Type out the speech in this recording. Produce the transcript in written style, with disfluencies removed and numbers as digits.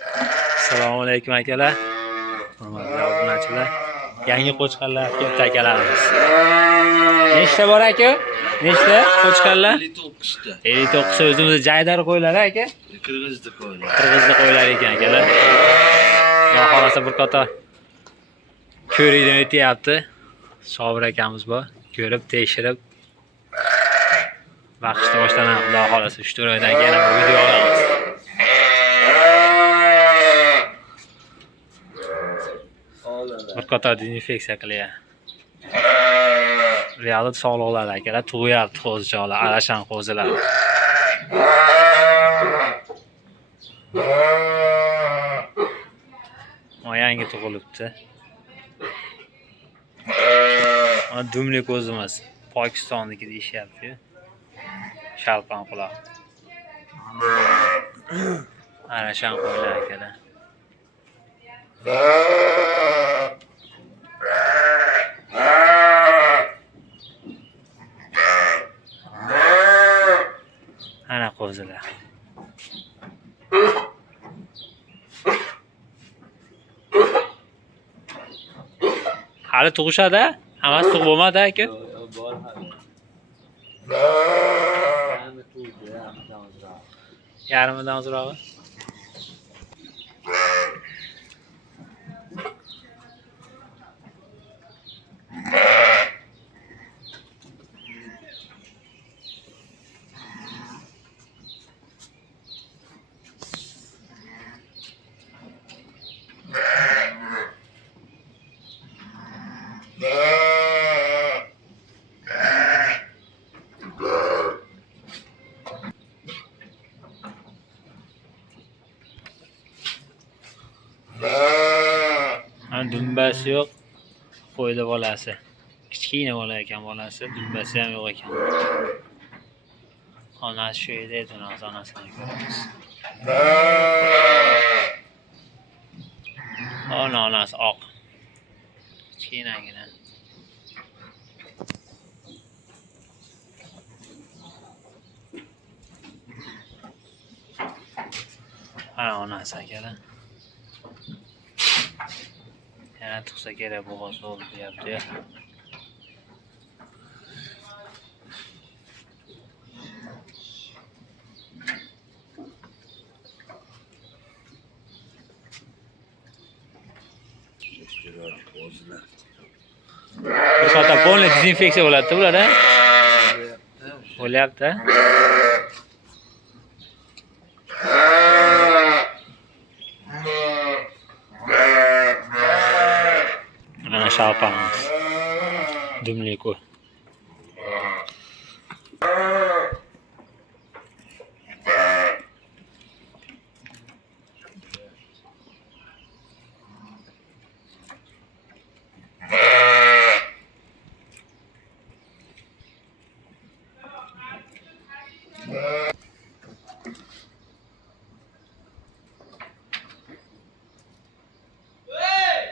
Assalomu alaykum akalar. Hurmatli obunachilar. Yangi qo'chqarlar keldi akalarimiz. Nechta bor aka? Nechta qo'chqarlar? 59 ta. 59 ta o'zimiz jaydar qo'ylar aka. Qirg'izda qo'ylar. Qirg'izda qo'ylar ekan akalar. Xudo xolasa bir qator ko'rikdan o'tyapti. Sobir akamiz bor. Ko'rib, tekshirib vaqtda boshlanadi. Xudo xolasa 3-4 oydan keyin yana bir video olamiz. Bir qator dezinfeksiya qilyapti. Real sog'liqlar akalar tug'yapti qo'zichoqlar, arashan qo'zilar. Mana yangi tug'ilibdi. Mana dumli ko'zimiz Pokistonniki deyishyapti. Shalqon quloq. Arashan qo'ylar akalar. Ana qo'zilar. Hali tug'ishadi? Hammasi tug'ib bo'lmadi aka. Bor hali. Yarimidan ozrog'i. Dumbasi yo'q, qo'ydi bolasi. Kichkina bola ekan bolasi, dumbasi ham yo'q ekan. Onasi shu yerda edi, onasini ko'ramiz. Onasi oq. Kichkinagina. Ana onasi akalar. Yana tug'sa kerak bo'g'oz bo'ldi deyapti. Bir qator polniy dezinfeksiya bo'ladi-da bular, ha? Bo'lyapti. Ana shalpamiz. Dumli qo'y.